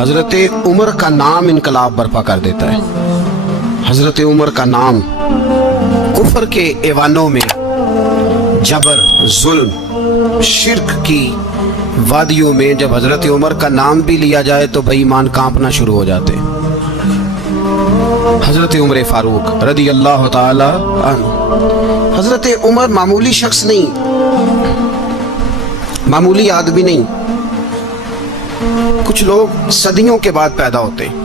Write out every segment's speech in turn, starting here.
حضرت عمر کا نام انقلاب برپا کر دیتا ہے. حضرت عمر کا نام کفر کے ایوانوں میں جبر، ظلم، شرک کی وادیوں میں جب حضرت عمر کا نام بھی لیا جائے تو بے ایمان کانپنا شروع ہو جاتے. حضرت عمر فاروق رضی اللہ تعالی عنہ. حضرت عمر معمولی شخص نہیں، معمولی آدمی نہیں. کچھ لوگ صدیوں کے بعد پیدا ہوتے ہیں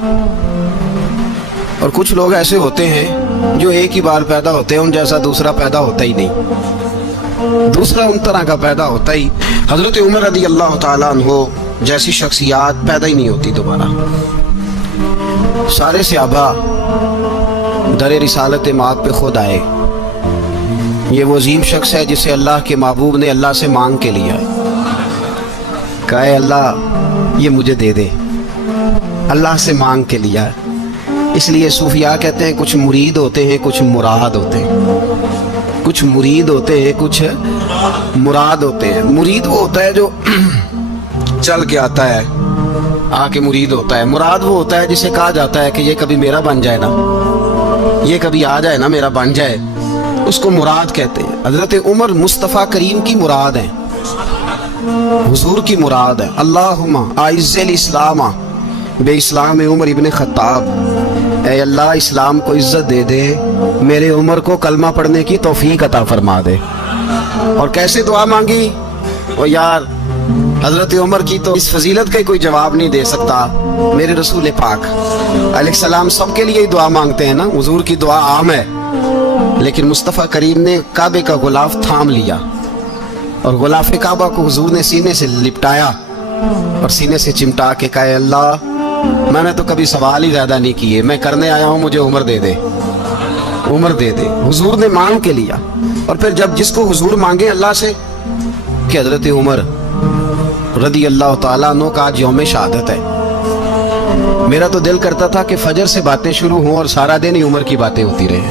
اور کچھ لوگ ایسے ہوتے ہیں جو ایک ہی بار پیدا ہوتے ہیں، ان جیسا دوسرا پیدا ہوتا ہی نہیں، دوسرا ان طرح کا پیدا ہوتا ہی. حضرت عمر رضی اللہ تعالیٰ عنہ جیسی شخصیات پیدا ہی نہیں ہوتی دوبارہ. سارے صحابہ در رسالت مآب پہ خود آئے. یہ وہ عظیم شخص ہے جسے اللہ کے محبوب نے اللہ سے مانگ کے لیا ہے. کہا اے اللہ یہ مجھے دے دے، اللہ سے مانگ کے لیا ہے. اس لیے صوفیاء کہتے ہیں کچھ مرید ہوتے ہیں کچھ مراد ہوتے ہیں. کچھ مرید ہوتے ہیں کچھ مراد ہوتے ہیں. مرید وہ ہوتا ہے جو چل کے آتا ہے، آ کے مرید ہوتا ہے. مراد وہ ہوتا ہے جسے کہا جاتا ہے کہ یہ کبھی میرا بن جائے نا، یہ کبھی آ جائے نا، میرا بن جائے، اس کو مراد کہتے ہیں. حضرت عمر مصطفیٰ کریم کی مراد ہیں، حضور کی مراد ہے. اللہم اعز الاسلام بے اسلام عمر ابن خطاب. اے اللہ اسلام کو عزت دے دے، میرے عمر کو کلمہ پڑھنے کی توفیق عطا فرما دے. اور کیسے دعا مانگی؟ او یار حضرت عمر کی تو اس فضیلت کا کوئی جواب نہیں دے سکتا. میرے رسول پاک علیہ السلام سب کے لیے ہی دعا مانگتے ہیں نا، حضور کی دعا عام ہے. لیکن مصطفیٰ کریم نے کعبے کا غلاف تھام لیا اور غلاف کعبہ کو حضور نے سینے سے لپٹایا اور سینے سے چمٹا کے کہا اے اللہ میں نے تو کبھی سوال ہی زیادہ نہیں کیے، میں کرنے آیا ہوں، مجھے عمر دے دے، عمر دے دے. حضور نے مانگ کے لیا. اور پھر جب جس کو حضور مانگے اللہ سے کہ حضرت عمر رضی اللہ تعالیٰ عنہ کا آج یوم شہادت ہے، میرا تو دل کرتا تھا کہ فجر سے باتیں شروع ہوں اور سارا دن ہی عمر کی باتیں ہوتی رہے،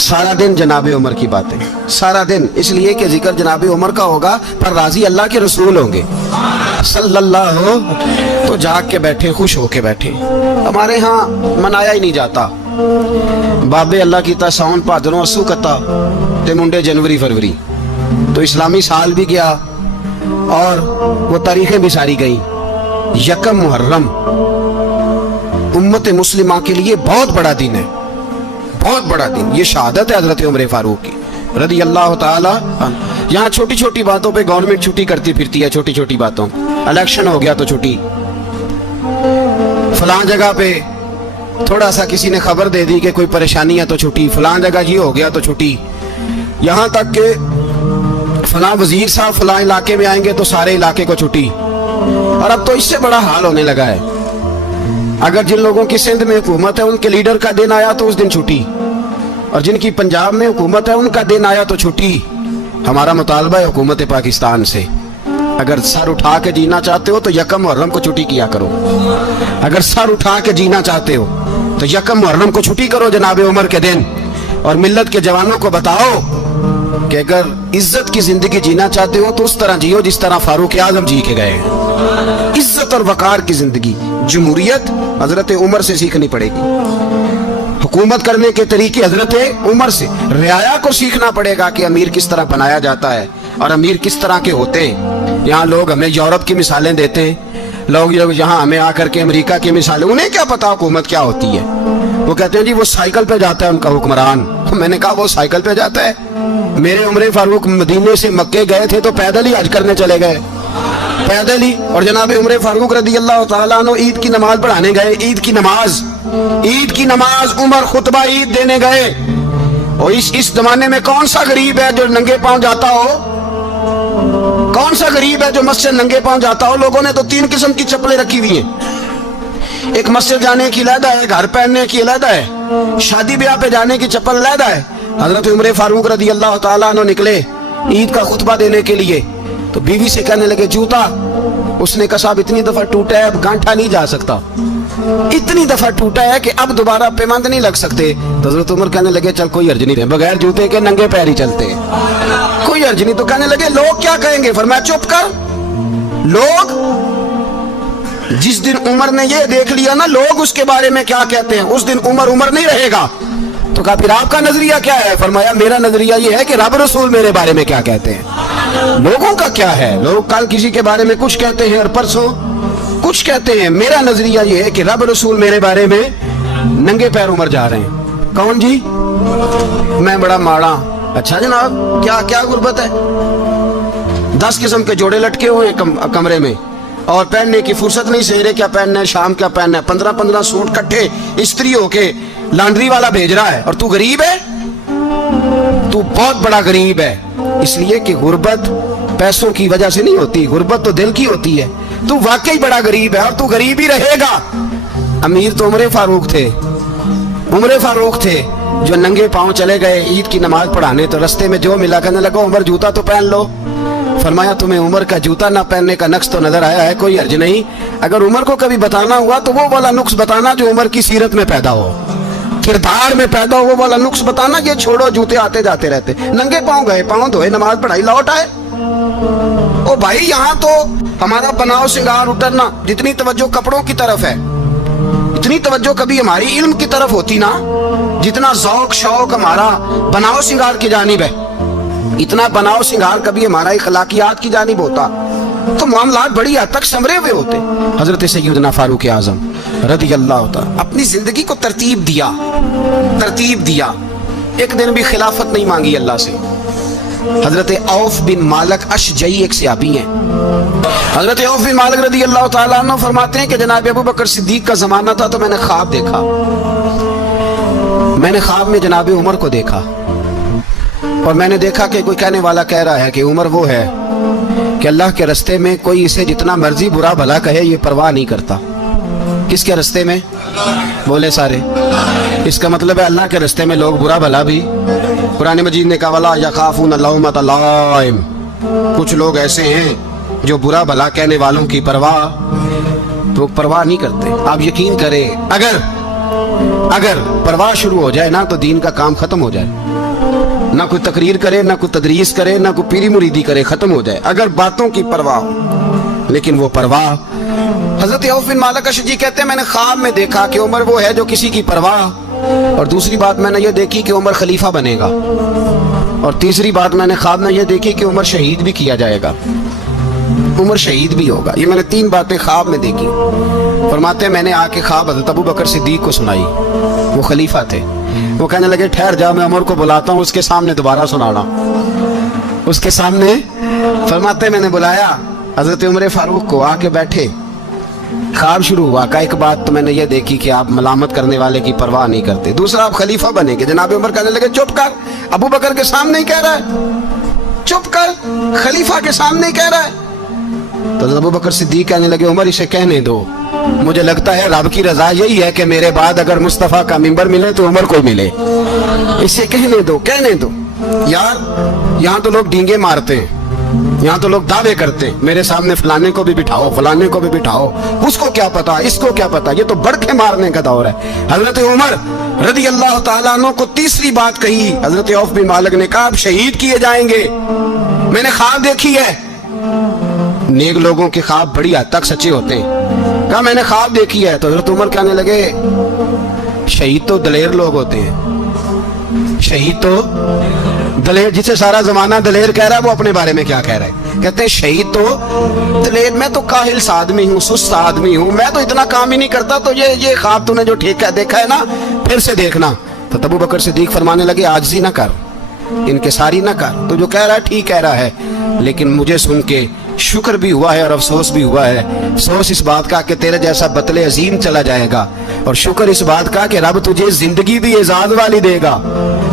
سارا دن جناب عمر کی باتیں، سارا دن. اس لیے کہ ذکر جناب عمر کا ہوگا پر راضی اللہ کے رسول ہوں گے صلی اللہ ہو. تو جاگ کے بیٹھے، خوش ہو کے بیٹھے. ہمارے ہاں منایا ہی نہیں جاتا. بابے اللہ کی تا ساؤن بھادروں اسو کتا تے منڈے جنوری فروری. تو اسلامی سال بھی گیا اور وہ تاریخیں بھی ساری گئیں. یکم محرم امت مسلمہ کے لیے بہت بڑا دن ہے، بہت بڑا دن. یہ شہادت ہے حضرت عمر فاروق کی رضی اللہ تعالی عنہ. یہاں چھوٹی چھوٹی باتوں پہ گورنمنٹ چھٹی کرتی پھرتی ہے، چھوٹی چھوٹی باتوں. الیکشن ہو گیا تو چھٹی، فلاں جگہ پہ تھوڑا سا کسی نے خبر دے دی کہ کوئی پریشانی ہے تو چھٹی، فلاں جگہ یہ ہو گیا تو چھٹی. یہاں تک کہ فلاں وزیر صاحب فلاں علاقے میں آئیں گے تو سارے علاقے کو چھٹی. اور اب تو اس سے بڑا حال ہونے لگا ہے. اگر جن لوگوں کی سندھ میں حکومت ہے ان کے لیڈر کا دن آیا تو اس دن چھٹی، اور جن کی پنجاب میں حکومت ہے ان کا دن آیا تو چھٹی. ہمارا مطالبہ ہے حکومت پاکستان سے، اگر سر اٹھا کے جینا چاہتے ہو تو یکم محرم کو چھٹی کیا کرو. اگر سر اٹھا کے جینا چاہتے ہو تو یکم محرم کو چھٹی کرو جناب عمر کے دن. اور ملت کے جوانوں کو بتاؤ کہ اگر عزت کی زندگی جینا چاہتے ہو تو اس طرح جیو جس طرح فاروق اعظم جی کے گئے ہیں. عزت اور وقار کی زندگی. جمہوریت حضرت عمر سے سیکھنی پڑے گی، حکومت کرنے کے طریقے حضرت عمر سے. رعایا کو سیکھنا پڑے گا کہ امیر کس طرح بنایا جاتا ہے اور امیر کس طرح کے ہوتے ہیں. یہاں لوگ ہمیں یورپ کی مثالیں دیتے ہیں، لوگ یہاں ہمیں آ کر کے امریکہ کی مثالیں، انہیں کیا پتا حکومت کیا ہوتی ہے. وہ کہتے ہیں جی وہ سائیکل پہ جاتا ہے ان کا حکمران. میں نے کہا وہ سائیکل پہ جاتا ہے؟ میرے عمر فاروق مدینے سے مکے گئے تھے تو پیدل ہی حج کرنے چلے گئے، پیدل ہی. اور جناب عمر فاروق رضی اللہ تعالیٰ عنہ عید کی نماز پڑھانے گئے. عید کی نماز عمر خطبہ عید دینے گئے. اور اس زمانے میں کون سا غریب ہے جو ننگے پاؤں جاتا ہو؟ کون سا غریب ہے جو مسجد ننگے پاؤں جاتا ہو؟ لوگوں نے تو 3 قسم کی چپلیں رکھی ہوئی ہیں. ایک مسجد جانے کی علیحدہ ہے، گھر پہننے کی علیحدہ ہے، شادی بیاہ پہ جانے کی چپل علیحدہ ہے. حضرت عمر فاروق رضی اللہ تعالیٰ عنہ نکلے عید کا خطبہ دینے کے لیے تو بیوی سے کہنے لگے جوتا. اس نے کہا صاحب اتنی دفعہ ٹوٹا ہے اب گانٹھا نہیں جا سکتا، اتنی دفعہ ٹوٹا ہے کہ اب دوبارہ پیمند نہیں لگ سکتے. تو حضرت عمر کہنے لگے چل کوئی حرج نہیں، بغیر جوتے کے ننگے پیر ہی چلتے ہیں، کوئی حرج نہیں. تو کہنے لگے لوگ کیا کہیں گے؟ فرمایا چپ کر. जिस दिन उमर ने ये देख लिया ना लोग उसके बारे में क्या कहते हैं, उस दिन उमर उमर नहीं रहेगा। तो कहा फिर आपका नजरिया क्या है? फरमाया मेरा नजरिया ये है कि रब रसूल मेरे बारे में क्या कहते हैं। लोगों का क्या है, लोग कल किसी के बारे में कुछ कहते हैं और परसों कुछ कहते हैं। मेरा नजरिया ये है कि रब रसूल मेरे बारे में नंगे पैर उमर जा रहे हैं। कौन जी? मैं बड़ा माड़ा। अच्छा जनाब, क्या क्या गुर्बत है? 10 किस्म के जोड़े लटके हुए हैं कमरे में और पहनने की फुर्सत नहीं, सवेरे क्या पहनना है, शाम क्या पहनना है, 15-15 सूट इकट्ठे इस्त्री होके लॉन्ड्री वाला भेज रहा है। और तू गरीब है, तू बहुत बड़ा गरीब है। इसलिए कि गुर्बत पैसों की वजह से नहीं होती, गुर्बत तो दिल की होती है। तू वाकई बड़ा गरीब है और तू गरीब ही रहेगा। अमीर तो उमर फारूक थे, उमर फारूक थे जो नंगे पांव चले गए ईद की नमाज पढ़ाने। तो रस्ते में जो मिला कहने लगा उमर जूता तो पहन लो। फरमाया तुम्हें उमर का जूता ना पहनने का नक्श तो नजर आया है, कोई हर्ज नहीं। अगर उमर को कभी बताना हुआ तो वो वाला नुक्स बताना जो उमर की सीरत में पैदा हो, किरदार में पैदा हो, वो वाला नुक्स बताना। ये छोड़ो जूते आते जाते रहते, नंगे पांव गए, पांव धोए, नमाज पढ़ाई, लौट आए। ओ भाई यहाँ तो हमारा बनाव श्रृंगार उतरना, जितनी तवज्जो कपड़ों की तरफ है इतनी तवज्जो कभी हमारी इल्म की तरफ होती ना, जितना ज़ौक शौक हमारा बनाव श्रृंगार की जानिब है, इतना बनाव श्रृंगार कभी हमारा इखलाकियात की जानिब होता तो मामलात बड़ी हद तक संवरे हुए होते। हजरत सैयदना फारूक आजम रज़ी अल्लाह तआला अपनी जिंदगी को तरतीब दिया। एक दिन भी खिलाफत नहीं मांगी अल्लाह से। हजरत औफ बिन मालिक अशजई एक सहाबी हैं। हजरत औफ बिन मालिक रज़ी अल्लाह तआला अन्हु फरमाते हैं कि जनाब अबू बकर सिद्दीक का जमाना था तो मैंने ख्वाब देखा। मैंने ख्वाब में जनाब उमर को देखा और मैंने देखा कि कोई कहने वाला कह रहा है कि उमर वो है कि अल्लाह के रास्ते में कोई इसे जितना मर्जी बुरा भला कहे ये परवाह नहीं करता। किसके रास्ते में? बोले सारे। इसका मतलब है अल्लाह के रास्ते में लोग बुरा भला भी, कुरान मजीद ने कहा वला यखाफून लौमत लाइम, कुछ लोग ऐसे हैं जो बुरा भला कहने वालों की परवाह नहीं करते। आप यकीन करें अगर परवाह शुरू हो जाए ना तो दीन का काम खत्म हो जाए। ना कोई तकरीर करे, ना कोई तदरीस करे, ना कोई पीरी मुरीदी करे, खत्म हो जाए अगर बातों की परवाह हो। लेकिन वो परवाह, हजरत औफ बिन मालिक अशजी कहते हैं मैंने ख्वाब में देखा कि उमर वो है जो किसी की परवाह, और दूसरी बात मैंने ये देखी कि उमर खलीफा बनेगा, और तीसरी बात मैंने ख्वाब में ये देखी कि उमर शहीद भी किया जाएगा, उमर शहीद भी होगा। ये मैंने 3 बातें ख्वाब में देखी। फरमाते हैं मैंने आके ख्वाब हजरत अबू बकर सिद्दीक को सुनाई, वो खलीफा थे। वो कहने लगे ठहर जा, मैं उमर को बुलाता हूँ, उसके सामने दोबारा सुनाना, उसके सामने। फरमाते मैंने बुलाया हजरत उमर फारूक को, आके बैठे, ख्वाब शुरू हुआ। का एक बात तो मैंने ये देखी कि आप मलामत करने वाले की परवाह नहीं करते, दूसरा आप खलीफा बनेंगे। जनाब उमर कहने लगे चुप कर, अबू बकर के सामने ही कह रहा है, चुप कर, खलीफा के सामने ही कह रहा है। तो अबू बकर सिद्दीक कहने लगे उमर इसे कहने दो, मुझे लगता है रब की रजा यही है कि मेरे बाद अगर मुस्तफा का मिंबर मिले तो उमर को मिले, इसे कहने दो। यार यहाँ तो लोग डींगे मारते हैं, यहाँ तो लोग दावे करते हैं मेरे सामने फलाने को भी बिठाओ, फलाने को भी बिठाओ, उसको क्या पता, इसको क्या पता। ये तो बढ़के मारने का दौर है। हजरत उमर रज़ी अल्लाह तआला अन्हु को तीसरी बात कही। हजरत औफ बिन मालिक ने कहा आप शहीद किए जाएंगे, मैंने ख्वाब देखी है। नेक लोगों के ख्वाब बड़ी हद तक सच्चे होते हैं। कहा मैंने ख्वाब देखी है। तो हजरत उमर कहने लगे शहीद तो दलेर लोग होते हैं, शहीद तो दलेर, जिसे सारा जमाना दलेर कह रहा है वो अपने बारे में क्या कह रहा है? कहते हैं शहीद तो दलेर, मैं तो काहिल सा आदमी हूँ, सुस्त आदमी हूँ, मैं तो इतना काम ही नहीं करता। तो ये ख्वाब तूने जो ठीक देखा है ना, फिर से देखना। तो अबू बकर सिद्दीक फरमाने लगे आजिज़ी ना कर, इनकिसारी ना कर, तो जो कह रहा है ठीक कह रहा है, लेकिन मुझे सुन के शुक्र भी हुआ है और अफसोस भी हुआ है। अफसोस इस बात का कि तेरे जैसा बतले अजीम चला जाएगा, और शुक्र इस बात का कि रब तुझे जिंदगी भी एजाज वाली देगा,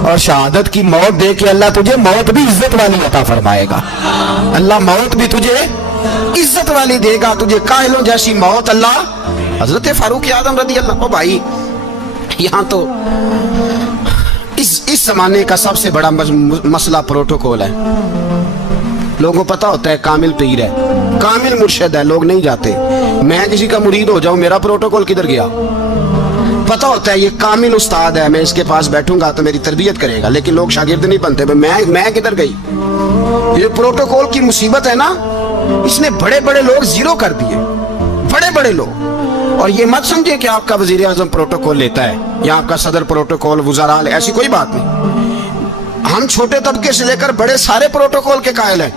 और शहादत की मौत दे के अल्लाह तुझे मौत भी इज्जत वाली अता फरमाएगा। अल्लाह मौत भी तुझे इज्जत वाली देगा, तुझे काहिलों जैसी मौत अल्लाह। हजरत फारूक आज़म रज़ी अल्लाह, भाई यहाँ तो इस जमाने का सबसे बड़ा मसला प्रोटोकॉल है। लोगों को पता होता है कामिल पीर है, कामिल मुर्शिद है, लोग नहीं जाते। मैं किसी का मुरीद हो जाऊं, मेरा प्रोटोकॉल किधर गया? पता होता है ये कामिल उस्ताद है, मैं इसके पास बैठूंगा तो मेरी तरबियत करेगा, लेकिन लोग शागिर्द नहीं बनते। मैं किधर गई? ये प्रोटोकॉल की मुसीबत है ना, इसने बड़े बड़े लोग जीरो कर दिए, बड़े बड़े लोग। और ये मत समझे कि आपका वजीर आजम प्रोटोकॉल लेता है या आपका सदर प्रोटोकॉल, वुज़रा, ऐसी कोई बात नहीं। हम छोटे तबके से लेकर बड़े सारे प्रोटोकॉल के कायल हैं।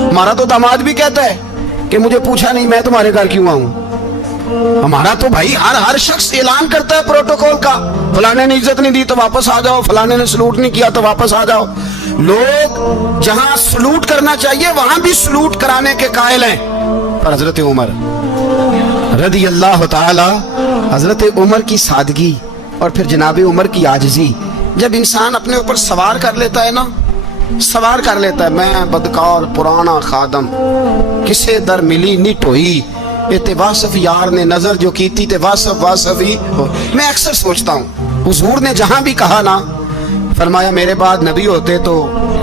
हमारा तो दामाद भी कहता है कि मुझे पूछा नहीं मैं तुम्हारे घर क्यों आऊं। हमारा तो भाई हर शख्स ऐलान करता है प्रोटोकॉल का, फलाने ने इज्जत नहीं दी तो वापस आ जाओ, फलाने ने सलूट नहीं किया तो वापस आ जाओ। लोग जहां सलूट करना चाहिए वहां भी सलूट कराने के कायल हैं। पर हजरत उमर रदी अल्लाह ताला, हजरत उमर की सादगी और फिर जनाब उमर की आजिज़ी, जब इंसान अपने ऊपर सवार कर लेता है ना, सवार कर लेता है, मैं बदकार पुराना खादम किसे दर मिली नी टोई, ते वासफ यार ने नजर जो की थी ते वासफ वासफ ही हो। मैं अक्सर सोचता हूँ हुजूर ने जहां भी कहा ना, फरमाया मेरे बाद नबी होते तो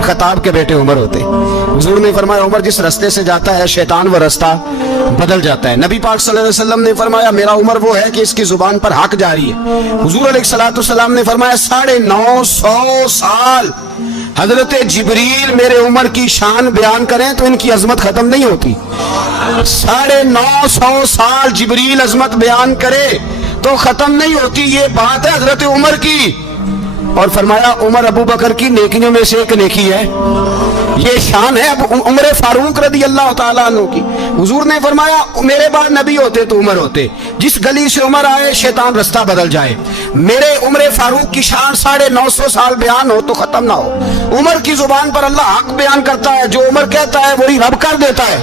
खताब के बेटे उमर होते। हुजूर ने फरमाया उमर जिस रास्ते से जाता है शैतान वो रास्ता बदल जाता है। नबी पाक सल्लल्लाहु अलैहि वसल्लम ने फरमाया मेरा उमर वो है कि इसकी जुबान पर हक जारी है। हुजूर अलैहिस्सलातु वस्सलाम ने फरमाया 950 साल हजरत जिब्रील मेरे उमर की शान बयान करें तो इनकी अजमत खत्म नहीं होती। 950 साल जिब्रील अजमत बयान करे तो खत्म नहीं होती। ये बात है हजरत उमर की। और फरमाया उमर अबू बकर की नेकियों में से एक नेकी है, ये शान है अब उमर फारूक रदी अल्लाह ताला अन्हु की। हुजूर ने फरमाया मेरे बाद नबी होते तो उमर होते, जिस गली से उमर आए शैतान रास्ता बदल जाए। मेरे उमर फारूक की शान 950 साल बयान हो तो खत्म ना हो। उमर की जुबान पर अल्लाह हक बयान करता है, जो उमर कहता है वही रब कर देता है।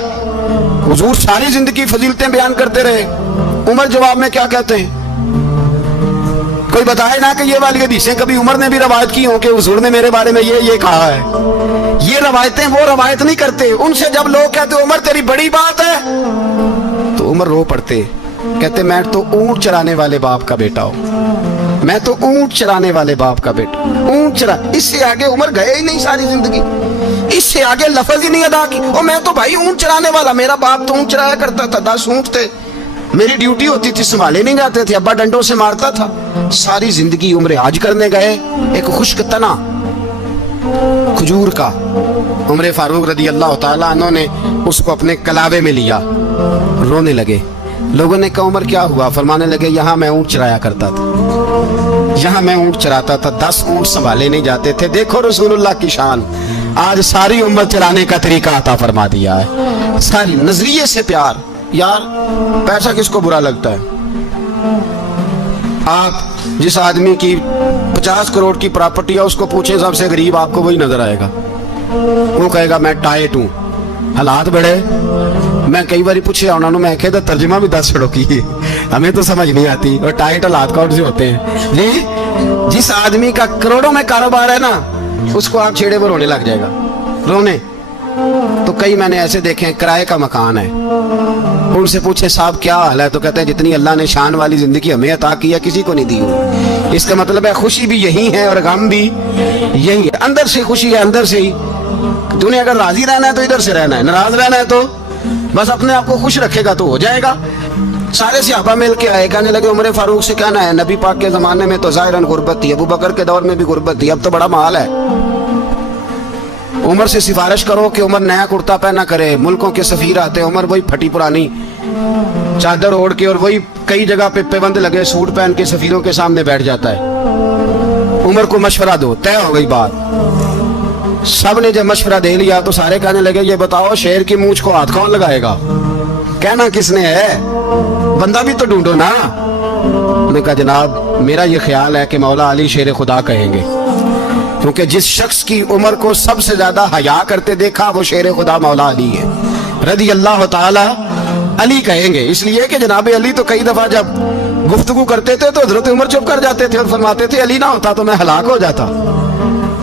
हुजूर सारी जिंदगी फजीलतें बयान करते रहे, उमर जवाब में क्या कहते हैं? कोई बताए ना कि ये वाली हदीसें कभी उमर ने भी रवायत की हो कि हुजूर ने मेरे बारे में ये कहा है। ये रवायतें वो रवायत नहीं करते। उनसे जब लोग कहते उमर तेरी बड़ी बात है तो उमर रो पड़ते, कहते मैं तो ऊंट चराने वाले बाप का बेटा हूं, मैं तो ऊंट चराने वाले बाप का बेटा, ऊंट चरा। इससे आगे उमर गए ही नहीं सारी जिंदगी, इससे आगे लफ्ज ही नहीं अदा की। और मैं तो भाई ऊंट चराने वाला, मेरा बाप तो ऊंट चराया करता था, 10 ऊंट थे, मेरी ड्यूटी होती थी, संभाले नहीं जाते थे, अब्बा डंडों से मारता था। सारी जिंदगी उम्र हज करने गए, एक खुश्क तना खजूर का उमर फारूक रदी अल्लाह ताला अन्हु ने उसको अपने कलावे में लिया, रोने लगे। लोगों ने कहा उमर क्या हुआ? फरमाने लगे यहाँ मैं ऊंट चराया करता था, यहाँ मैं ऊंट चराता था, 10 ऊंट संभाले नहीं जाते थे। देखो रसूलुल्लाह की शान, आज सारी उम्मत चलाने का तरीका अता फरमा दिया है। सारी नजरिए से प्यार। यार पैसा किसको बुरा लगता है? आप जिस आदमी की 50 करोड़ की प्रॉपर्टी है उसको पूछे सबसे गरीब, आपको वही नजर आएगा। वो कहेगा मैं टाइट हूं, हालात बड़े। मैं कई बार पूछे उन्होंने, मैं कहे तो तर्जुमा भी 10 छोड़ो की, हमें तो समझ नहीं आती। और टाइट हालात कौन से होते हैं जी? जिस आदमी का करोड़ों में कारोबार है ना, उसको आप छेड़े पर रोने लग जाएगा, रोने। तो कई मैंने ऐसे देखे हैं, किराए का मकान है, उनसे पूछे साहब क्या हाल है, तो कहते हैं जितनी अल्लाह ने शान वाली जिंदगी हमें अता की है किसी को नहीं दी हुई। इसका मतलब है खुशी भी यही है और गम भी यही है। अंदर से खुशी है, अंदर से ही। तूने अगर राजी रहना है तो इधर से रहना है, नाराज रहना है तो बस अपने आप को खुश रखेगा तो हो जाएगा। सारे सहाबा मिल के आए, कहने लगे उमर फारूक से कहना है नबी पाक के जमाने में तो जाहिरन गुर्बत थी, अबू बकर के दौर में भी गुर्बत थी, अब तो बड़ा माल है। उमर से सिफारिश करो कि उमर नया कुर्ता पहना करे। मुल्कों के सफीर आते हैं, उमर वही फटी पुरानी चादर ओढ़ के और वही कई जगह पे पेबंद लगे सूट पहन के सफीरों के सामने बैठ जाता है। उमर को मशवरा दो, तय हो गई बात। सब ने जब मशवरा दे लिया तो सारे कहने लगे ये बताओ शेर की मूंछ को हाथ कौन लगाएगा? कहना किसने है, बंदा भी तो ढूंढो ना। उन्होंने कहा जनाब मेरा ये ख्याल है कि मौला अली शेर खुदा कहेंगे, क्योंकि जिस शख्स की उम्र को सबसे ज्यादा हया करते देखा वो शेर खुदा मौला अली है रदी अल्लाह ताला अली कहेंगे। इसलिए कि जनाब अली तो कई दफा जब गुफ्तगू करते थे तो हजरत उमर चुप कर जाते थे और फरमाते थे अली ना होता तो मैं हलाक हो जाता।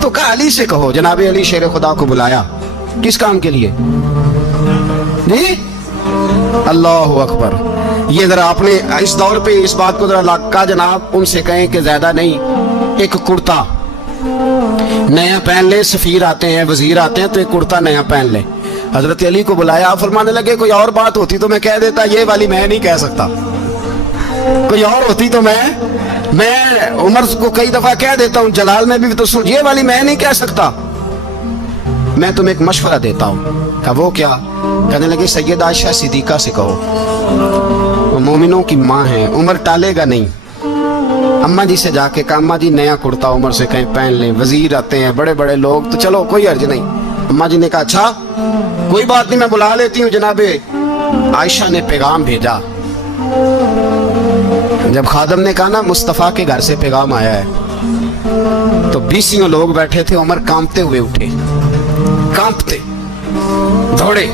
तो कहा अली से कहो। जनाब अली शेर खुदा को बुलाया, किस काम के लिए जी? अल्लाह अकबर। ये जरा आपने इस दौर पे इस बात को जरा लाका जनाब उनसे कहें कि ज्यादा नहीं, एक कुर्ता नया पहन ले। सफीर आते हैं, वजीर आते हैं तो एक कुर्ता नया पहन ले। हजरत अली को बुलाया, फरमाने लगे कोई और बात होती तो मैं कह देता, ये वाली मैं नहीं कह सकता। कोई और होती तो मैं उमर को कई दफा कह देता हूँ, जलाल में भी तो सुन, ये वाली मैं नहीं कह सकता। मैं तुम्हें एक मशवरा देता हूँ। कहा वो क्या? कहने लगे सैयद आयशा सिद्दीका से कहो, वो मोमिनों की माँ है, उम्र टालेगा नहीं। अम्मा जी से जाके कहा अम्मा जी नया कुर्ता उम्र से कहीं पहन लें, वजीर आते हैं, बड़े बड़े लोग, तो चलो कोई अर्ज नहीं। अम्मा जी ने कहा अच्छा कोई बात नहीं, मैं बुला लेती हूँ। जनाबे आयशा ने पैगाम भेजा। जब खादम ने कहा ना मुस्तफ़ा के घर से पैगाम आया है, तो 20 लोग बैठे थे। उमर कांपते हुए उठे, कांपते दौड़े।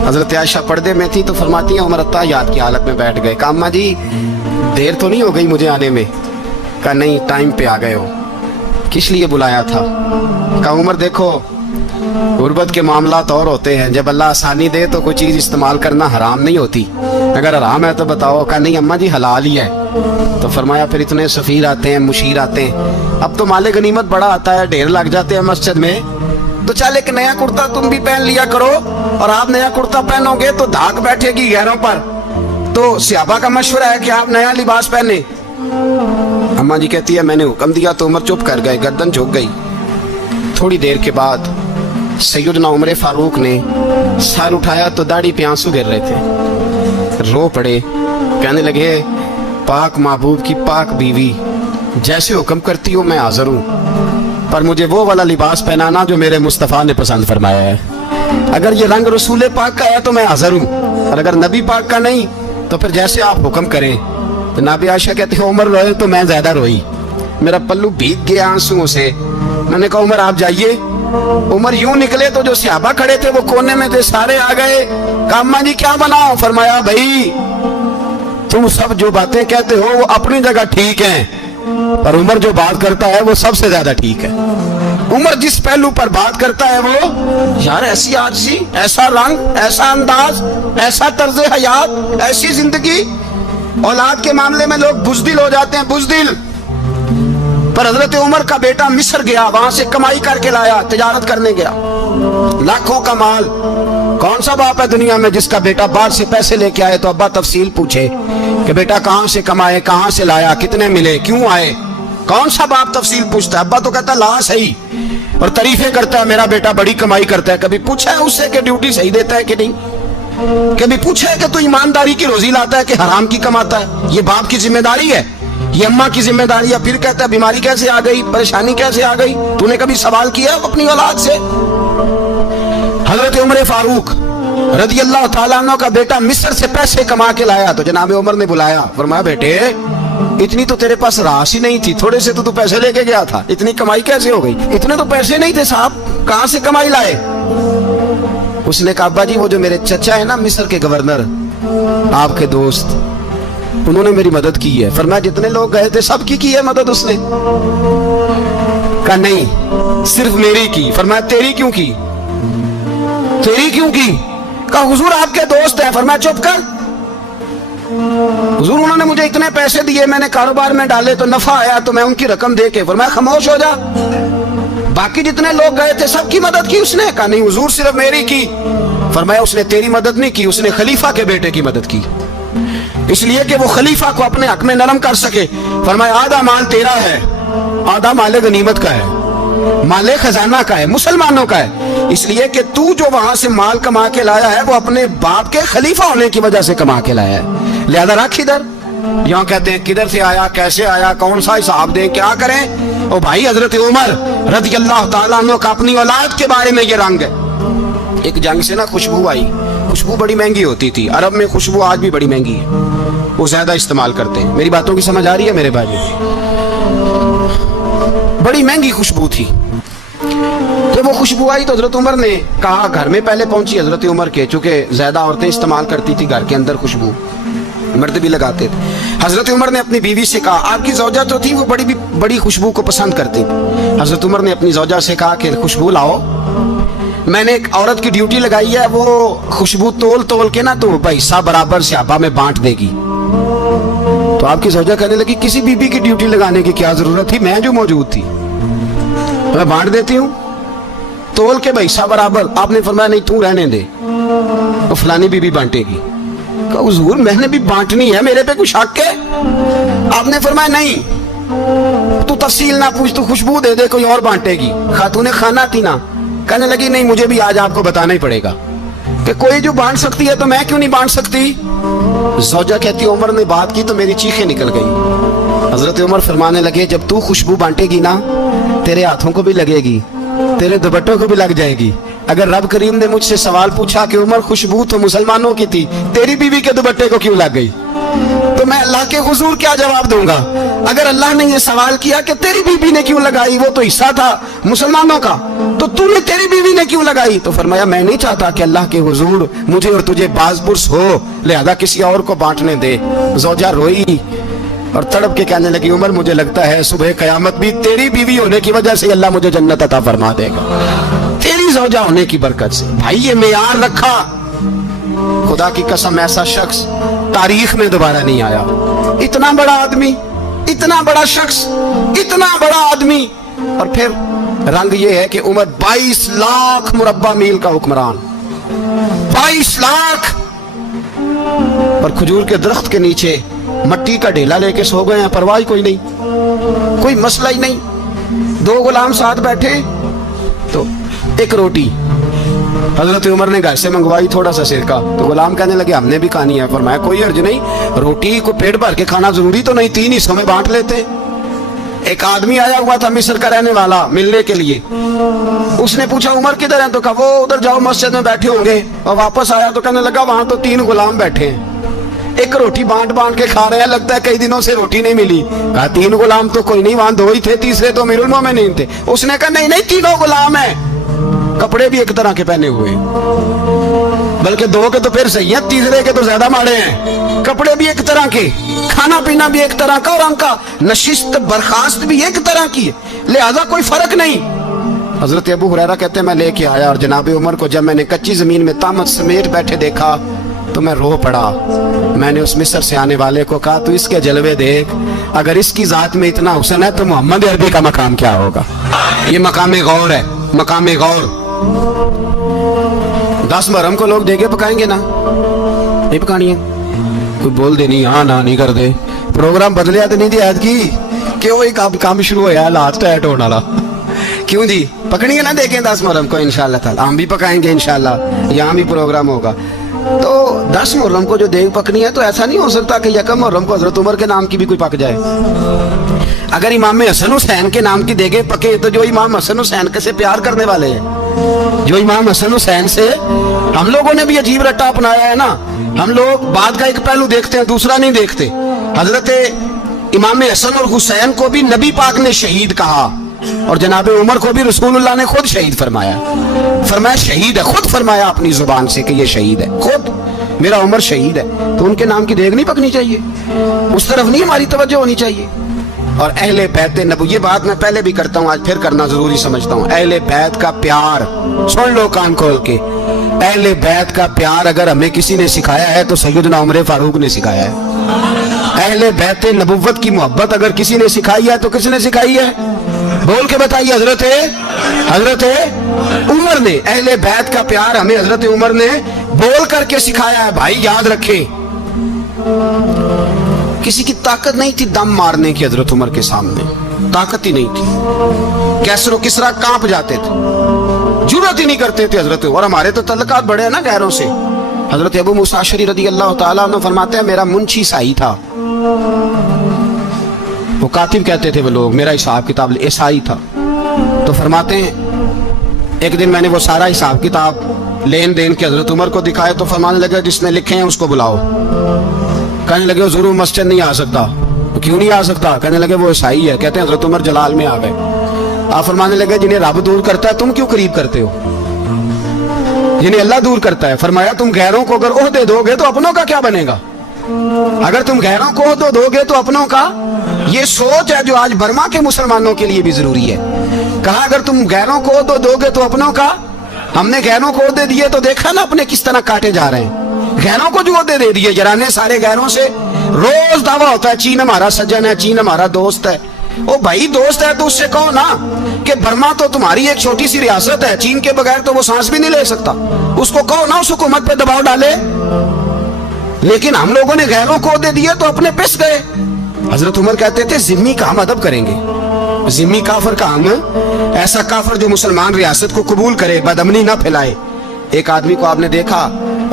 हजरत आयशा पर्दे में थी तो फरमाती है उमर अत्ताहियात की हालत में बैठ गए। कहा अम्मा जी देर तो नहीं हो गई मुझे आने में? कहा नहीं, टाइम पे आ गए हो। किस लिए बुलाया था? कहा उमर देखो गुर्बत के मामलात और होते हैं, जब अल्लाह आसानी दे तो कोई चीज़ इस्तेमाल करना हराम नहीं होती, अगर हराम है तो बताओ। कहा नहीं अम्मा जी हलाल ही है। तो फरमाया फिर इतने सफ़ीर आते हैं, मुशीर आते हैं, अब तो माले गनीमत बड़ा आता है, ढेर लग जाते हैं मस्जिद में, तो चल एक नया कुर्ता तुम भी पहन लिया करो, और आप नया कुर्ता पहनोगे तो धाक बैठेगी गैरों पर। तो सहाबा का मशवरा है कि आप नया लिबास पहने। अम्मा जी कहती है मैंने हुक्म दिया तो उमर चुप कर गए, गर्दन झुक गई। थोड़ी देर के बाद सैयदना उमर फारूक ने सर उठाया तो दाढ़ी पे आंसू गिर रहे थे, रो पड़े। कहने लगे पाक महबूब की पाक बीवी, जैसे हुक्म करती हो मैं हाजिर हूँ, पर मुझे वो वाला लिबास पहनाना जो मेरे मुस्तफ़ा ने पसंद फरमाया है। अगर ये रंग रसूल पाक का है तो मैं हाजिर हूँ, और अगर नबी पाक का नहीं तो फिर जैसे आप हुक्म करें। तो नाबी आयशा कहती है उमर रोए तो मैं ज्यादा रोई, मेरा पल्लू भीग गया आंसुओं से। मैंने कहा उमर आप जाइए। उमर यूं निकले तो जो सहाबा खड़े थे वो कोने में थे, सारे आ गए। कहा अम्मा जी क्या बनाओ? फरमाया भाई तुम सब जो बातें कहते हो वो अपनी जगह ठीक हैं, पर उमर जो बात करता है वो सबसे ज्यादा ठीक है। उमर जिस पहलू पर बात करता है वो, यार ऐसी आजी, ऐसा रंग, ऐसा अंदाज, ऐसा तर्ज हयात, ऐसी जिंदगी। औलाद के मामले में लोग बुज़दिल हो जाते हैं, बुज़दिल। पर हजरत उमर का बेटा मिस्र गया, वहां से कमाई करके लाया, तिजारत करने गया, लाखों का माल। कौन सा बाप है दुनिया में जिसका बेटा बाहर से पैसे लेके आए तो अब्बा तफसील पूछे कि बेटा कहां से कमाए, कहां से लाया, कितने मिले, क्यों आए? कौन सा बाप तफसील पूछता है? अब्बा तो कहता ला सही, और तारीफें करता है मेरा बेटा बड़ी कमाई करता है। कभी पूछा है उससे कि ड्यूटी सही देता है कि नहीं? कभी पूछा है कि तू ईमानदारी की रोजी लाता है कि हराम की कमाता है? ये बाप की जिम्मेदारी है, ये अम्मा की जिम्मेदारी है। फिर कहता है बीमारी कैसे आ गई, परेशानी कैसे आ गई? तूने कभी सवाल किया अपनी औलाद से? हजरत उमर फारूक रज़ी अल्लाह ताला अन्हु का बेटा मिस्र से पैसे कमा के लाया, तो जनाब उमर ने बुलाया, फरमाया बेटे इतनी तो तेरे पास राशि नहीं थी, थोड़े से तो तू पैसे लेके गया था, इतनी कमाई कैसे हो गई? इतने तो पैसे नहीं थे साहब, कहां से कमाई लाए? उसने कहा अब्बा जी वो जो मेरे चचा है ना मिस्र के गवर्नर, आपके दोस्त, उन्होंने मेरी मदद की है। फरमाया जितने लोग गए थे सबकी की है मदद उसने? कहा नहीं सिर्फ मेरी की। फरमाया तेरी क्यों की? तेरी क्यों की? कहा हुजूर आपके दोस्त हैं। फरमाया चुप कर, हुजूर उन्होंने मुझे इतने पैसे दिए, मैंने कारोबार में डाले तो नफा आया तो मैं उनकी रकम दे के। फरमाया खामोश हो जा, बाकी जितने लोग गए थे सबकी मदद की उसने? कहा नहीं हुजूर सिर्फ मेरी की। फरमाया उसने तेरी मदद नहीं की, उसने खलीफा के बेटे की मदद की, इसलिए कि वो खलीफा को अपने हक में नरम कर सके। फरमाया आधा माल तेरा है, आधा माले गनीमत का है, माले खजाना का है, मुसलमानों का है, इसलिए कि तू जो वहां से माल कमा के लाया है वो अपने बाप के खलीफा होने की वजह से कमा के लाया है, लिहाजा रख इधर। यहाँ कहते हैं किधर से आया, कैसे आया, कौन सा हिसाब दें, क्या करें? ओ भाई हजरत उमर रज़ी अल्लाह ताला अन्हु का अपनी औलाद के बारे में ये रंग है। एक जंग से ना खुशबू आई, खुशबू बड़ी महंगी होती थी, अरब में खुशबू आज भी बड़ी महंगी है, वो ज्यादा इस्तेमाल करते हैं। मेरी बातों की समझ आ रही है मेरे भाई? बड़ी महंगी खुशबू थी। तो वो खुशबू आई तो हजरत उमर ने कहा, घर में पहले पहुंची हजरत उमर के, चूंकि ज्यादा औरतें इस्तेमाल करती थी घर के अंदर खुशबू, मर्द भी लगाते थे। हजरत उमर ने अपनी बीवी से कहा, आपकी जौजा जो थी वो बड़ी खुशबू को पसंद करती थी। हजरत उमर ने अपनी जौजा से कहा कि खुशबू लाओ, मैंने एक औरत की ड्यूटी लगाई है, वो खुशबू तोल तोल के ना तो पैसा बराबर सहाबा में बांट देगी। तो आपकी जौजा कहने लगी किसी बीबी की ड्यूटी लगाने की क्या जरूरत थी, मैं जो मौजूद थी मैं बांट देती हूँ तोल के पैसा बराबर। आपने फरमाया नहीं तू रहने दे, तो फलानी बीबी बांटेगी। कहा हुजूर मैंने भी बांटनी है, मेरे पे कुछ हक है? आपने फरमाया नहीं, तू तफसील ना पूछ, तू खुशबू दे दे, कोई और बांटेगी। खातूने खाना थी ना, کہنے لگی نہیں مجھے بھی آج آپ کو بتانا ہی پڑے گا کہ کوئی جو بانٹ سکتی ہے تو میں کیوں نہیں بانٹ سکتی؟ زوجہ کہتی عمر نے بات کی تو میری چیخیں نکل گئی۔ حضرت عمر فرمانے لگے جب تو خوشبو بانٹے گی نا تیرے ہاتھوں کو بھی لگے گی، تیرے دوپٹوں کو بھی لگ جائے گی۔ اگر رب کریم نے مجھ سے سوال پوچھا کہ عمر خوشبو تو مسلمانوں کی تھی، تیری بیوی کے دوپٹے کو کیوں لگ گئی، تو میں اللہ کے حضور کیا جواب دوں گا؟ اگر اللہ نے یہ سوال کیا کہ تیری بیوی نے کیوں لگائی، وہ تو حصہ تھا مسلمانوں کا، تو نے تیری بیوی نے کیوں لگائی؟ تو فرمایا میں نہیں چاہتا کہ اللہ کے حضور مجھے اور تجھے باز پرس ہو، لہذا کسی اور کو بانٹنے دے۔ زوجہ روئی اور تڑپ کے کہنے لگی عمر مجھے لگتا ہے صبح قیامت بھی تیری بیوی ہونے کی وجہ سے اللہ مجھے جنت عطا فرما دے گا، تیری زوجہ ہونے کی برکت سے۔ بھائی یہ معیار رکھا، خدا کی قسم ایسا شخص تاریخ میں دوبارہ نہیں آیا۔ اتنا بڑا آدمی، اتنا بڑا شخص، اتنا بڑا آدمی، اور پھر رنگ یہ ہے کہ عمر 22 لاکھ مربع میل کا حکمران، 22 لاکھ، اور کھجور کے درخت کے نیچے مٹی کا ڈھیلا لے کے سو گئے ہیں، پرواہ کوئی نہیں، کوئی مسئلہ ہی نہیں۔ 2 غلام ساتھ بیٹھے تو ایک روٹی حضرت عمر نے گھر سے منگوائی، تھوڑا سا سرکہ، تو غلام کہنے لگے ہم نے بھی کھانی ہے۔ فرمایا کوئی حرج نہیں، روٹی کو پیٹ بھر کے کھانا ضروری تو نہیں، 3 حصوں میں بانٹ لیتے۔ ایک آدمی آیا ہوا تھا مصر کا رہنے والا ملنے کے لیے، اس نے پوچھا عمر کدھر ہیں؟ تو کہا وہ ادھر جاؤ مسجد میں بیٹھے ہوں گے، اور واپس آیا تو کہنے لگا وہاں تو 3 غلام بیٹھے ہیں، ایک روٹی بانٹ بانٹ کے کھا رہے ہیں، لگتا ہے کئی دنوں سے روٹی نہیں ملی۔ کہا 3 غلام تو کوئی نہیں، وہاں 2 ہی تھے، تیسرے تو امیر المومنین تھے۔ اس نے کہا نہیں نہیں 3 غلام ہیں، کپڑے بھی ایک طرح کے پہنے ہوئے، بلکہ 2 کے تو پھر صحیح ہیں، تیسرے کے تو زیادہ ماڑے ہیں، کپڑے بھی ایک طرح کے، کھانا پینا بھی ایک طرح کا، اور ان کا نشست برخاست بھی ایک طرح کی ہے، لہذا کوئی فرق نہیں۔ حضرت ابو ہریرہ کہتے ہیں میں لے کے آیا، اور جناب عمر کو جب میں نے کچی زمین میں تامت سمیٹ بیٹھے دیکھا تو میں رو پڑا۔ میں نے اس مصر سے آنے والے کو کہا تو اس کے جلوے دیکھ، اگر اس کی ذات میں اتنا حسن ہے تو محمد عربی کا مقام کیا ہوگا؟ یہ مقام غور ہے، مقام غور۔ 10 محرم کو لوگ دیگے پکائیں گے نا، نہیں پکانی ہے؟ کوئی بول دے نہیں، ہاں نہ نہیں کر دے، پروگرام بدلیا تو نہیں دی عید کی کہ وہی کام شروع ہویا لات ٹائٹ ہونا رہا، کیوں جی پکڑیں گے نا دیکھیں 10 محرم کو انشاءاللہ تعالی، ہم بھی پکائیں گے انشاءاللہ، یہاں بھی پروگرام ہوگا۔ تو 10 محرم کو جو دیگ پکنی ہے تو ایسا نہیں ہو سکتا کہ 1 محرم کو حضرت عمر کے نام کی بھی کوئی پک جائے۔ اگر امام حسن حسین کے نام کی دیگیں پکے تو جو امام حسن حسین سے پیار کرنے والے ہیں، جو امام حسن حسین سے، ہم لوگوں نے بھی عجیب رٹا اپنایا ہے نا، ہم لوگ بات کا ایک پہلو دیکھتے ہیں دوسرا نہیں دیکھتے۔ حضرت امام حسن اور حسین کو بھی نبی پاک نے شہید کہا، اور جناب عمر کو بھی رسول اللہ نے خود شہید فرمایا، فرمایا شہید ہے، خود فرمایا اپنی زبان سے کہ یہ شہید ہے، خود میرا عمر شہید ہے۔ تو ان کے نام کی دیگ نہیں پکنی چاہیے، اس طرف نہیں ہماری توجہ ہونی چاہیے۔ اور اہل بیت نبوی، یہ بات میں پہلے بھی کرتا ہوں، آج پھر کرنا ضروری سمجھتا ہوں، اہل بیت کا پیار سن لو کان کھول کے، اہل بیت کا پیار اگر ہمیں کسی نے سکھایا ہے تو سیدنا عمر فاروق نے سکھایا ہے۔ اہل بیت نبوت کی محبت اگر کسی نے سکھائی ہے تو کس نے سکھائی ہے؟ بول کے بتائیے، حضرت عمر نے۔ اہل بیت کا پیار ہمیں حضرت عمر نے بول کر کے سکھایا ہے۔ بھائی یاد رکھیں، کسی کی طاقت نہیں تھی دم مارنے کی، حضرت عمر کے سامنے طاقت ہی نہیں تھی، کیسر و کسرا کانپ جاتے تھے، جرأت ہی نہیں کرتے تھے حضرت۔ اور ہمارے تو تعلقات بڑے ہیں نا غیروں سے۔ حضرت ابو موسیٰ اشعری رضی اللہ تعالیٰ عنہ فرماتے ہیں میرا منشی عیسائی تھا، وہ کاتب کہتے تھے وہ لوگ، میرا حساب کتاب عیسائی تھا۔ تو فرماتے ہیں ایک دن میں نے وہ سارا حساب کتاب لین دین کے حضرت عمر کو دکھائے تو فرمانے لگے جس نے لکھے ہیں اس کو بلاؤ۔ کہنے لگے ضرور مسجد نہیں آ سکتا، کیوں نہیں آ سکتا؟ کہنے لگے وہ عیسائی ہے۔ کہتے ہیں حضرت عمر جلال میں آ گئے، آپ فرمانے لگے جنہیں رب دور کرتا ہے تم کیوں قریب کرتے ہو؟ جنہیں اللہ دور کرتا ہے، فرمایا تم غیروں کو اگر عہدے دو گے تو اپنوں کا کیا بنے گا؟ اگر تم غیروں کو عہدے دو گے تو اپنوں کا۔ یہ سوچ ہے جو آج برما کے مسلمانوں کے لیے بھی ضروری ہے۔ کہا اگر تم غیروں کو عہدے دو گے تو اپنوں کا۔ ہم نے غیروں کو عہدے دیے تو دیکھا نا اپنے کس طرح کاٹے جا رہے ہیں۔ غیروں کو جو عہدے دے دیے جرانے سارے غیروں سے، روز دعویٰ ہوتا ہے چین ہمارا سجن ہے، چین ہمارا دوست ہے۔ او بھائی دوست ہے تو اس سے کہو نا کہ برما تو تمہاری ایک چھوٹی سی ریاست ہے، چین کے بغیر تو وہ سانس بھی نہیں لے سکتا، اس کو کہو نا اس حکومت پہ دباؤ ڈالے۔ لیکن ہم لوگوں نے غیروں کو عہدے دیے تو اپنے پس گئے۔ حضرت عمر کہتے تھے ذمی کا ہم ادب کریں گے، जिम्मी काफर का हम, ऐसा काफर जो मुसलमान रियासत को कबूल करे, बदअमनी ना फैलाए। एक आदमी को आपने देखा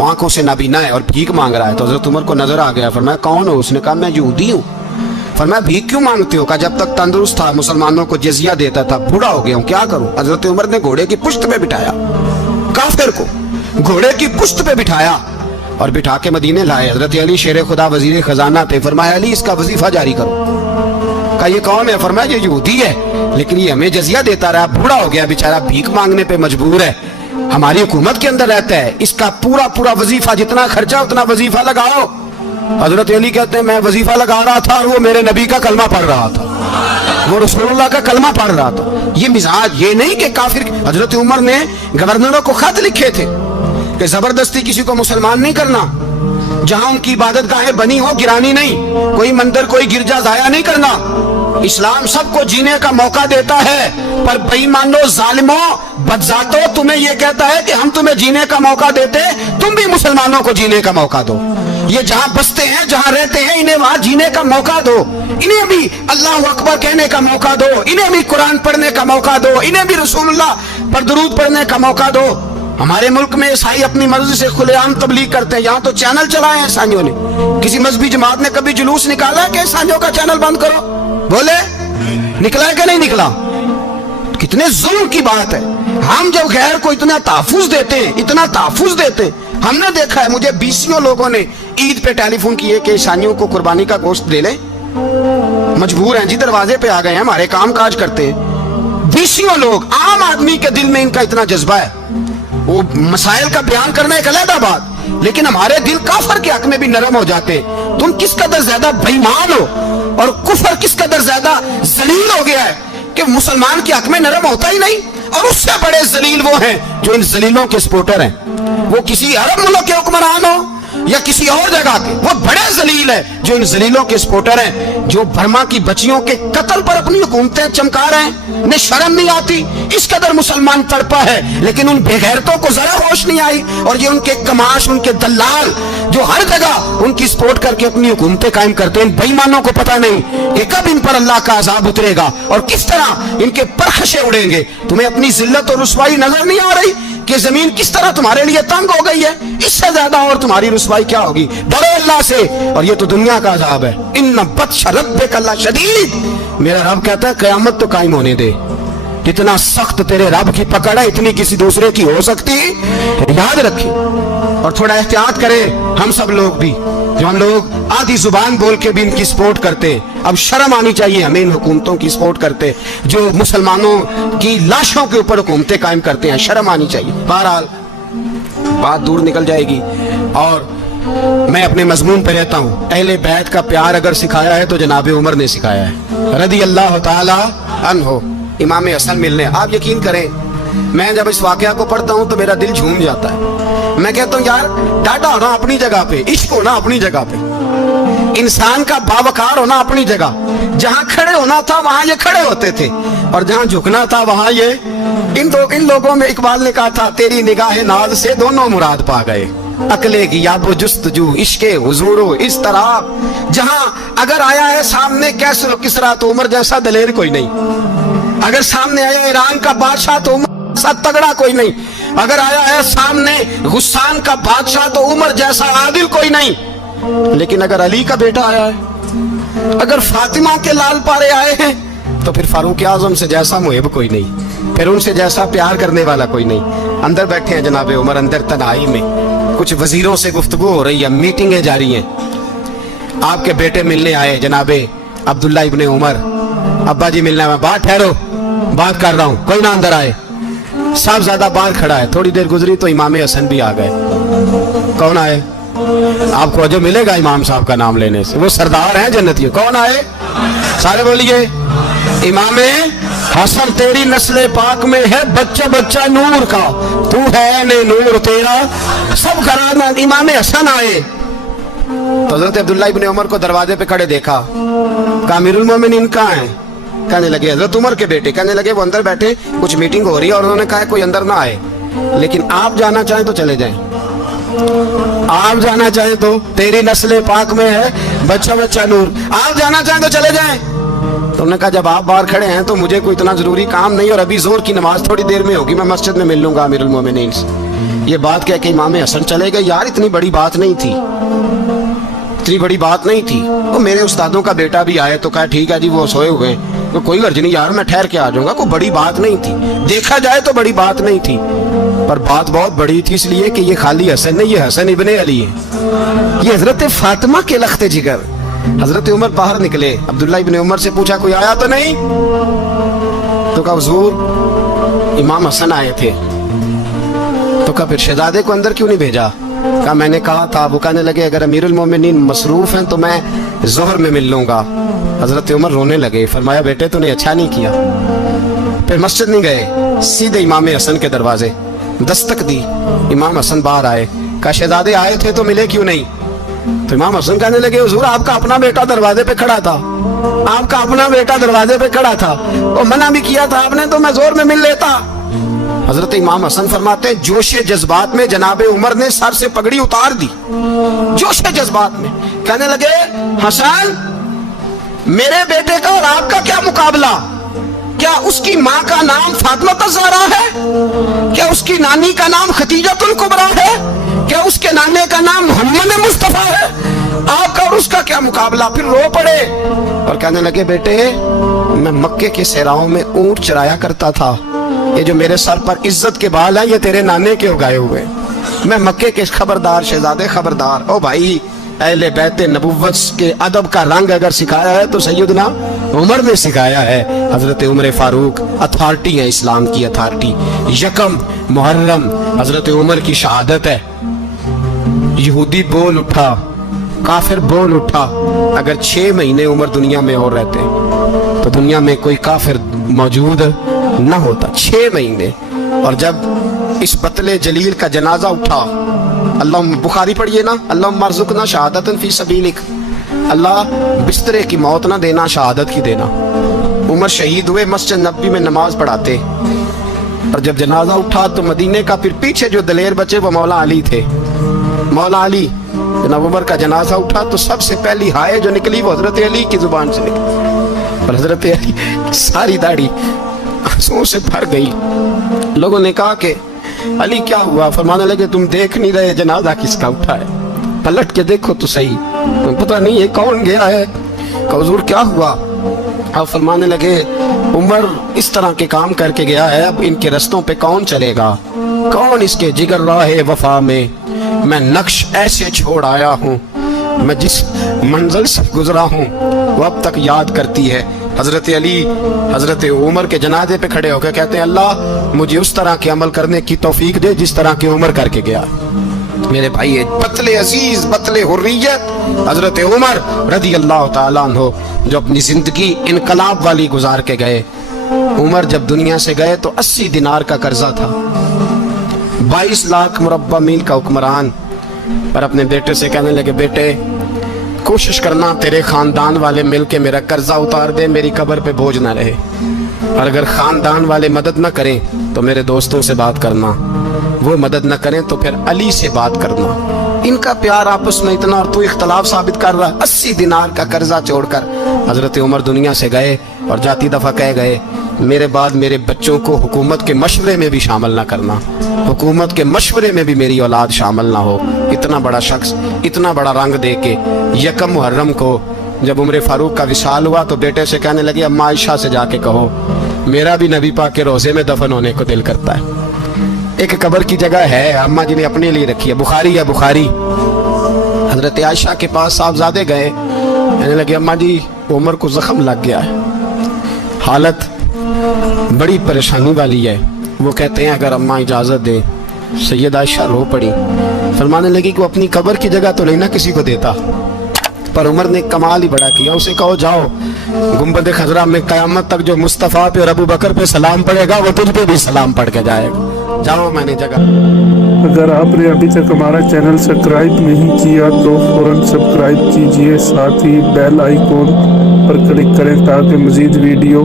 आंखों से नाबीना है और भीख मांग रहा है, तो हजरत उमर को नजर आ गया, फरमाया कौन हो? उसने कहा मैं यहूदी हूँ। फरमाया भीख क्यों मांगते हो? कहा जब तक तंदुरुस्त था मुसलमानों को जजिया देता था, बूढ़ा हो गया हूँ क्या करूं? हजरत उमर ने घोड़े की पुश्त पे बिठाया, काफिर को घोड़े की पुश्त पे बिठाया और बिठा के मदीने लाए। हजरत अली शेर खुदा वजीर खजाना थे, फरमाया अली इसका वजीफा जारी करो। कहा ये कौन है? फरमाया ये यहूदी है, लेकिन ये हमें जजिया देता रहा, बूढ़ा हो गया बेचारा, भीख मांगने पे मजबूर है, हमारी हुकूमत के अंदर रहता है, इसका पूरा पूरा वजीफा, जितना खर्चा उतना वजीफा लगाओ। हजरत अली कहते हैं मैं वजीफा लगा रहा था और वो मेरे नबी का कलमा पढ़ रहा था, वो रसूलुल्लाह का कलमा पढ़ रहा था। ये मिजाज, ये नहीं कि काफिर। हजरत उमर ने गवर्नरों को खत लिखे थे कि जबरदस्ती किसी को मुसलमान नहीं करना, जहां उनकी इबादत गाहें बनी हो गिरानी नहीं, कोई मंदिर कोई गिरजा जाया नहीं करना। इस्लाम सबको जीने का मौका देता है, पर बेईमानो जालिमों बदजातो तुम्हें यह कहता है कि हम तुम्हें जीने का मौका देते, तुम भी मुसलमानों को जीने का मौका दो। ये जहां बसते हैं जहां रहते हैं इन्हें वहां जीने का मौका दो, इन्हें भी अल्लाह अकबर कहने का मौका दो, इन्हें भी कुरान पढ़ने का मौका दो, इन्हें भी रसूलुल्लाह पर दुरूद पढ़ने का मौका दो। हमारे मुल्क में ईसाई अपनी मर्जी से खुलेआम तबलीग करते हैं, यहाँ तो चैनल चलाए हैं ईसाइयों ने। किसी मजहबी जमात ने कभी जुलूस निकाला है कि ईसाइयों का चैनल बंद करो? बोले निकला है कि नहीं निकला? कितने जुल्म की बात है। हम जब गैर को इतना तहफुज देते हैं, इतना तहफुज देते हैं, हमने देखा है, मुझे 20 लोगों ने ईद पे टेलीफोन किए कि ईसाइयों को कुर्बानी का गोश्त दे ले, मजबूर हैं जी, दरवाजे पे आ गए हैं, हमारे काम काज करते हैं। 20 लोग, आम आदमी के दिल में इनका इतना जज्बा है, वो मसाइल का बयान करना एक अलग बात, लेकिन हमारे दिल काफर के हक में भी नरम हो जाते हैं। तुम किस कदर ज्यादा बेईमान हो और कुफर किस कदर ज्यादा जलील हो गया है कि मुसलमान के हक में नरम होता ही नहीं। और उससे बड़े जलील वो हैं जो इन जलीलों के सपोर्टर हैं, वो किसी अरब मुल्क के हुक्मरान हो या किसी और जगह के, वो बड़े जलील है जो इन जलीलों के सपोर्टर हैं, जो बर्मा की बच्चियों के कत्ल पर अपनी हुकूमतें चमका रहे हैं। उन्हें शर्म नहीं आती, इस कदर मुसलमान तड़पा है, लेकिन उन बेगैरतों को जरा होश नहीं आई। और ये उनके कमाश, उनके दलाल जो हर जगह उनकी सपोर्ट करके अपनी हुकूमतें कायम करते हैं, इन बेईमानों को पता नहीं कि कब इन पर अल्लाह का अजाब उतरेगा और किस तरह इनके परखशे उड़ेंगे। तुम्हें अपनी जिल्लत और रुसवाई नजर नहीं आ रही कि जमीन किस तरह तुम्हारे लिए तंग हो गई है? इससे ज्यादा और तुम्हारी रुसवाई क्या होगी? डरो अल्लाह से, और ये तो दुनिया का अजाब है। इन्ना बत्श रब्बिक शदीद, मेरा रब कहता है कयामत तो कायम होने दे। जितना सख्त तेरे रब की पकड़ है इतनी किसी दूसरे की हो सकती, याद रखें। और थोड़ा एहतियात करें हम सब लोग भी, जो हम लोग आधी जुबान बोल के भी इनकी सपोर्ट करते। अब शर्म आनी चाहिए हमें इन हुकूमतों की सपोर्ट करते जो मुसलमानों की लाशों के ऊपर हुकूमतें कायम करते हैं, शर्म आनी चाहिए। बहरहाल बात दूर निकल जाएगी और मैं अपने मजमून पे रहता हूँ। अहले बैत का प्यार अगर सिखाया है तो जनाबे उमर ने सिखाया है, रदी अल्लाह ताला अन्हो, इमाम हसन मिलने। आप यकीन करें, मैं जब इस वाकया को पढ़ता हूँ तो मेरा दिल झूम जाता है। मैं कहता हूँ यार, डाटा होना अपनी जगह पे, इश्क होना अपनी जगह पे, इंसान का बावकार होना अपनी जगह, जहाँ खड़े होना था वहां ये खड़े होते थे और जहाँ झुकना था वहां ये। इन लोगों में इकबाल ने कहा था, तेरी निगाह नाज से दोनों मुराद पा गए, अकले की याबो जुस्तजू इश्के हुजूरो इस तरह। जहां अगर आया है सामने कैसर किसरा तो उमर जैसा दलेर कोई नहीं, अगर सामने आया ईरान का बादशाह तो उमर जैसा तगड़ा कोई नहीं, अगर आया है सामने गुस्सान का बादशाह तो उमर जैसा आदिल कोई नहीं। लेकिन अगर अली का बेटा आया है, अगर फातिमा के लाल पारे आए हैं, तो फिर फारूक आजम से जैसा मुहिब कोई नहीं, फिर उनसे जैसा प्यार करने वाला कोई नहीं। अंदर बैठे हैं जनाबे उमर, अंदर तन्हाई में कुछ वजीरों से गुफ्तगू हो रही है, मीटिंगें जारी हैं। आपके बेटे मिलने आए जनाबे अब्दुल्ला इब्ने उमर, अब्बा जी मिलने में, बात ठहरो बात कर रहा हूँ, कोई ना अंदर आए। साहब ज्यादा बाहर खड़ा है, थोड़ी देर गुजरी तो इमाम हसन भी आ गए। कौन आए? आपको जो मिलेगा इमाम साहब का नाम लेने से, वो सरदार हैं जन्नती। कौन आए? सारे बोलिए, इमाम हसन तेरी नस्ल पाक में है बच्चा बच्चा नूर का, तू है ने नूर तेरा सब घराना। इमाम हसन आए तो हजरत अब्दुल्ला इब्ने उमर को दरवाजे पे खड़े देखा, कहा अमीरुल मोमिनीन कहाँ है? कहने लगे हजरत उमर के बेटे। कहने लगे वो अंदर बैठे, कुछ मीटिंग हो रही है और उन्होंने कहा कोई अंदर ना आए, लेकिन आप जाना चाहें तो चले जाएं, आप जाना चाहें तो, तेरी नस्ल पाक में है बच्चा बच्चा नूर, आप जाना चाहें तो चले जाएं। तो تو انہوں نے کہا جب آپ باہر کھڑے ہیں تو مجھے کوئی اتنا ضروری کام نہیں، اور ابھی ظہر کی نماز تھوڑی دیر میں ہوگی، میں مسجد میں مل لوں گا امیر المومنین سے۔ یہ بات کہہ کے امام حسن چلے گئے۔ یار اتنی بڑی بات نہیں تھی، اتنی بڑی بات نہیں تھی۔ وہ میرے استادوں کا بیٹا بھی آئے تو کہا ٹھیک ہے جی وہ سوئے ہوئے تو کوئی غرض نہیں یار، میں ٹھہر کے آ جاؤں گا، کوئی بڑی بات نہیں تھی، دیکھا جائے تو بڑی بات نہیں تھی، پر بات بہت بڑی تھی، اس لیے کہ یہ خالی حسن نہیں، یہ حسن ابن علی ہے، یہ حضرت فاطمہ کے لخت جگر۔ حضرت عمر باہر نکلے، عبداللہ ابن عمر سے پوچھا کوئی آیا تو نہیں؟ تو کہا حضور امام حسن آئے تھے۔ تو کہا پھر شہزادے کو اندر کیوں نہیں بھیجا؟ کہا میں نے کہا تھا، وہ کہنے لگے اگر امیر المومنین مصروف ہیں تو میں ظہر میں مل لوں گا۔ حضرت عمر رونے لگے، فرمایا بیٹے تو نے اچھا نہیں کیا۔ پھر مسجد نہیں گئے، سیدھے امام حسن کے دروازے دستک دی، امام حسن باہر آئے، کہا شہزادے آئے تھے تو ملے کیوں نہیں؟ تو امام حسن کہنے لگے حضور آپ کا اپنا بیٹا دروازے پہ کھڑا تھا، آپ کا اپنا بیٹا دروازے پہ کھڑا تھا، اور منع بھی کیا تھا آپ نے تو میں ظہر میں مل لیتا۔ حضرت امام حسن فرماتے ہیں جوش جذبات میں جناب عمر نے سر سے پگڑی اتار دی، جوش جذبات میں کہنے لگے حسن میرے بیٹے کا اور آپ کا کیا مقابلہ؟ کیا اس کی ماں کا نام فاطمہ الزہرا ہے؟ کیا اس کی نانی کا نام خدیجہ الکبریٰ ہے؟ کیا اس کے نانے کا نام محمد مصطفیٰ ہے؟ آپ کا اور اس کا کیا مقابلہ؟ پھر رو پڑے اور کہنے لگے بیٹے میں مکے کے صحراؤں میں اونٹ چرایا کرتا تھا، یہ جو میرے سر پر عزت کے بال ہیں یہ تیرے نانے کے اگائے ہوئے، میں مکے کے خبردار شہزادے خبردار۔ او بھائی اہل بیت نبوت کے ادب کا رنگ اگر سکھایا ہے تو سیدنا عمر نے سکھایا ہے۔ حضرت عمر فاروق اتھارٹی ہے، اسلام کی اتھارٹی۔ یکم محرم حضرت عمر کی شہادت ہے۔ یہودی بول اٹھا، کافر بول اٹھا، اگر 6 مہینے عمر دنیا میں اور رہتے تو دنیا میں کوئی کافر موجود نہ ہوتا، 6 مہینے۔ اور جب اس بطل جلیل کا جنازہ اٹھا، اللہ بخاری پڑھیے نا، اللہم ارزقنا شہادت فی سبیلک، اللہ بسترے کی موت نہ دینا، شہادت کی دینا۔ عمر شہید ہوئے، مسجد نبوی میں نماز پڑھاتے، اور جب جنازہ اٹھا تو مدینے کا پھر پیچھے جو دلیر بچے وہ مولا علی تھے، مولا علی۔ جناب عمر کا جنازہ اٹھا تو سب سے پہلی ہائے جو نکلی وہ حضرت علی کی زبان سے نکلی، اور حضرت علی ساری داڑھی آنسوؤں سے بھر گئی۔ لوگوں نے کہا کہ علی کیا ہوا؟ فرمانے لگے تم دیکھ نہیں رہے جنازہ کس کا اٹھا ہے، پلٹ کے دیکھو تو صحیح، پتہ نہیں یہ کون گیا ہے۔ کہ حضور کیا ہوا؟ آپ فرمانے لگے عمر اس طرح کے کام کر کے گیا ہے، اب ان کے رستوں پہ کون چلے گا؟ کون اس کے جگر راہ وفا میں نقش ایسے چھوڑ آیا ہوں، میں جس منزل سے گزرا ہوں وہ اب تک یاد کرتی ہے۔ حضرت علی حضرت عمر کے جنازے پہ کھڑے ہو کے کہتے ہیں اللہ مجھے اس طرح کے عمل کرنے کی توفیق دے جس طرح کی عمر کر کے گیا۔ میرے بھائی بطل عزیز، بطل حریت حضرت عمر رضی اللہ تعالیٰ عنہ جو اپنی زندگی انقلاب والی گزار کے گئے۔ عمر جب دنیا سے گئے تو 80 دینار کا قرضہ تھا، 22 لاکھ مربع میل کا حکمران، پر اپنے بیٹے سے کہنے لگے بیٹے کوشش کرنا تیرے خاندان والے مل کے میرا قرضہ اتار دے، میری قبر پہ بوجھ نہ رہے، اور اگر خاندان والے مدد نہ کریں تو میرے دوستوں سے بات کرنا، وہ مدد نہ کریں تو پھر علی سے بات کرنا۔ ان کا پیار آپس میں اتنا، اور تو اختلاف ثابت کر رہا۔ 80 دینار کا قرضہ چھوڑ کر حضرت عمر دنیا سے گئے، اور جاتی دفعہ کہہ گئے میرے بعد میرے بچوں کو حکومت کے مشورے میں بھی شامل نہ کرنا، حکومت کے مشورے میں بھی میری اولاد شامل نہ ہو۔ اتنا بڑا شخص اتنا بڑا رنگ دے کے یکم محرم کو جب عمر فاروق کا وصال ہوا تو بیٹے سے کہنے لگے اماں عائشہ سے جا کے کہو میرا بھی نبی پاک کے روضے میں دفن ہونے کو دل کرتا ہے۔ ایک قبر کی جگہ ہے اماں جی نے اپنے لیے رکھی ہے، بخاری ہے بخاری۔ حضرت عائشہ کے پاس صاحبزادے گئے، کہنے لگے اماں جی عمر کو زخم لگ گیا ہے، حالت بڑی پریشانی والی ہے۔ وہ کہتے ہیں اگر اماں اجازت دیں۔ سید عائشہ رو پڑی، فرمانے لگی کہ وہ اپنی قبر کی جگہ تو نہیں نہ کسی کو دیتا، پر عمر نے کمال ہی بڑا کیا، اسے کہو جاؤ گنبد خضرا میں قیامت تک جو مصطفیٰ پہ اور ابو بکر پہ سلام پڑے گا وہ تجھ پہ بھی سلام پڑھ کے جائے گا، جاؤ میں نے جگہ۔ اگر آپ نے ابھی تک ہمارا چینل سبسکرائب نہیں کیا تو فوراً سبسکرائب کیجئے، ساتھ ہی بیل آئیکن پر کلک کریں تاکہ مزید ویڈیو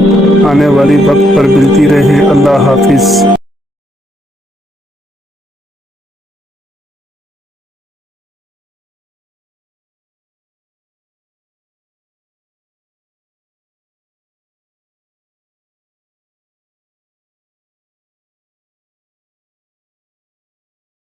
آنے والی وقت پر ملتی رہے۔ اللہ حافظ۔